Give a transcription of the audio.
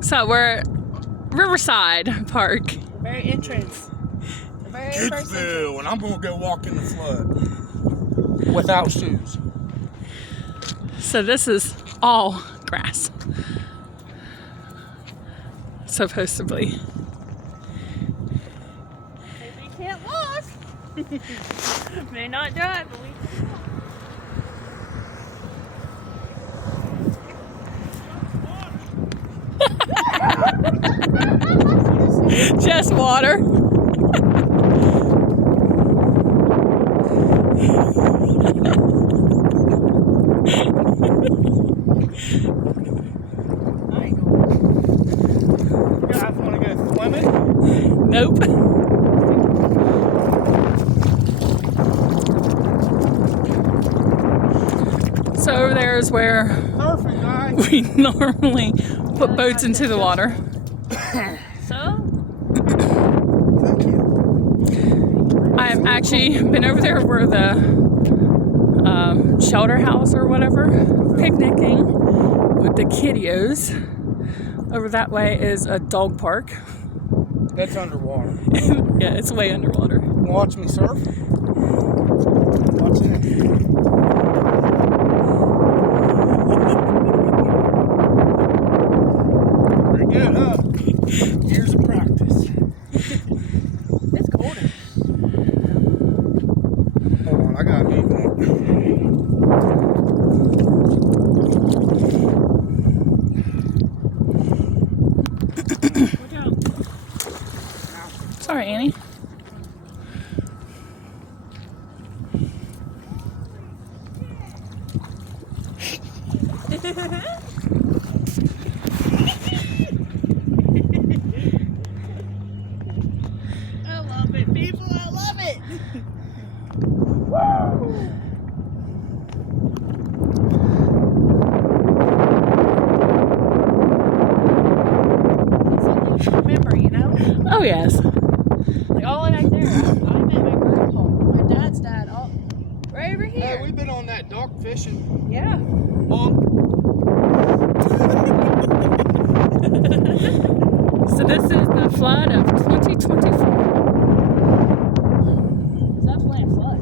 So we're at Riverside Park. The very entrance. The very first entrance. Kidsville, and I'm gonna go walk in the flood without shoes. So this is all grass. Supposedly. We can't walk. May not drive, but we can walk. Just water. You guys wanna go swimming? Nope. So over there is where Surfing, guys. we normally put boats into the water. So? Thank you. I've actually been over there where the shelter house or whatever, picnicking with the kiddios. Over that way is a dog park. That's underwater. Yeah, it's way underwater. Watch me surf. Watch this. Pretty good, huh? Years of practice. It's colder. Hold on, I gotta move that. Sorry, Annie. I love it, people. I love it. It's something to remember, you know? Oh, yes. Like all the way back there, I met my grandpa, my dad's dad, all right over Hey, here. we've been on that dock fishing. Yeah. So this is the flood of 2024. It's definitely a flood.